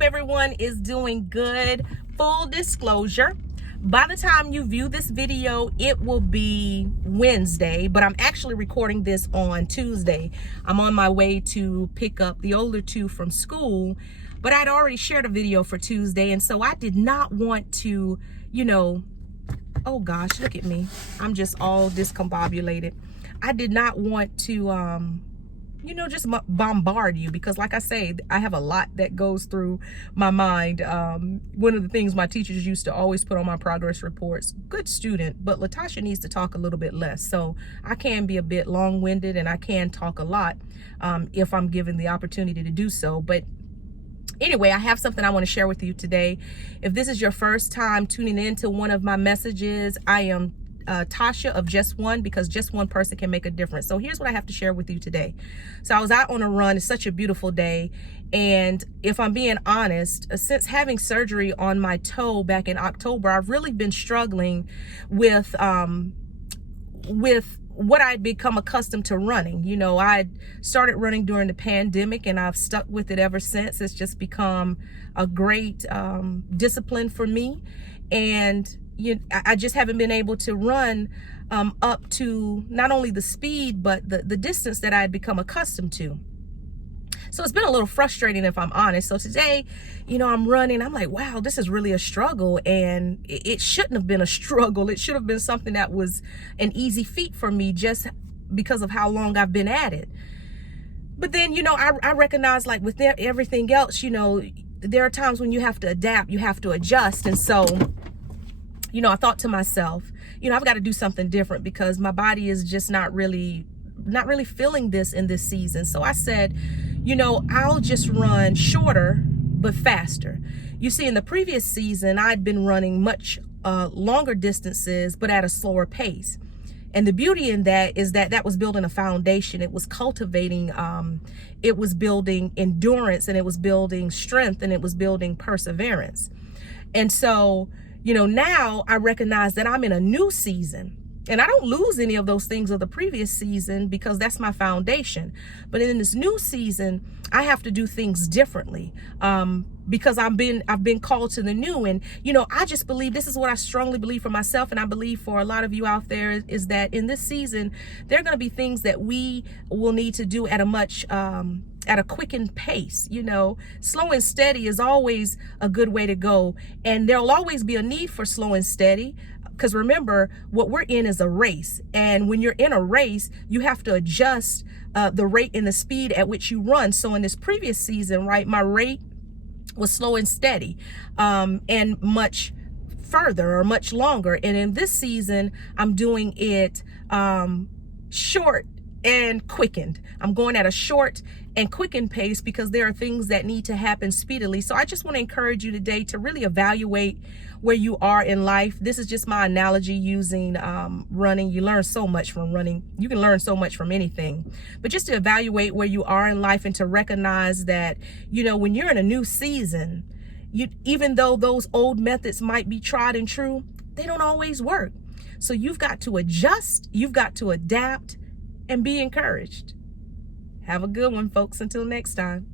hope everyone is doing good. Full disclosure, by the time you view this video, it will be Wednesday, but I'm actually recording this on Tuesday. I'm on my way to pick up the older two from school, but I'd already shared a video for Tuesday, and so I did not want to, oh gosh, look at me. I'm just all discombobulated. I did not want to, just bombard you, because like I say, I have a lot that goes through my mind. One of the things my teachers used to always put on my progress reports, good student, but Latasha needs to talk a little bit less. So I can be a bit long-winded and I can talk a lot if I'm given the opportunity to do so. But anyway, I have something I want to share with you today. If this is your first time tuning into one of my messages, I am Tasha of Just One, because just one person can make a difference. So here's what I have to share with you today. So I was out on a run. It's such a beautiful day. And if I'm being honest, since having surgery on my toe back in October, I've really been struggling with what I'd become accustomed to running. I started running during the pandemic and I've stuck with it ever since. It's just become a great discipline for me. And I just haven't been able to run up to not only the speed, but the distance that I had become accustomed to. So it's been a little frustrating, if I'm honest. So today, I'm running. I'm like, wow, this is really a struggle. And it shouldn't have been a struggle. It should have been something that was an easy feat for me, just because of how long I've been at it. But then, I recognize, like with everything else, there are times when you have to adapt, you have to adjust. And so, I thought to myself, I've got to do something different, because my body is just not really feeling this in this season. So I said, I'll just run shorter, but faster. You see, in the previous season, I'd been running much longer distances, but at a slower pace. And the beauty in that is that was building a foundation. It was cultivating, it was building endurance, and it was building strength, and it was building perseverance. And so, now I recognize that I'm in a new season, and I don't lose any of those things of the previous season, because that's my foundation. But in this new season, I have to do things differently, because I've been called to the new. And, I just believe, this is what I strongly believe for myself, and I believe for a lot of you out there, is that in this season, there are going to be things that we will need to do at a quickened pace. Slow and steady is always a good way to go. And there'll always be a need for slow and steady, because remember, what we're in is a race. And when you're in a race, you have to adjust the rate and the speed at which you run. So in this previous season, right, my rate was slow and steady, and much further or much longer. And in this season, I'm doing it short and quickened. I'm going at a short and quickened pace, because there are things that need to happen speedily. So I just want to encourage you today to really evaluate where you are in life. This is just my analogy using running. You learn so much from running. You can learn so much from anything, but just to evaluate where you are in life, and to recognize that, when you're in a new season, even though those old methods might be tried and true, they don't always work. So you've got to adjust, you've got to adapt, and be encouraged. Have a good one, folks. Until next time.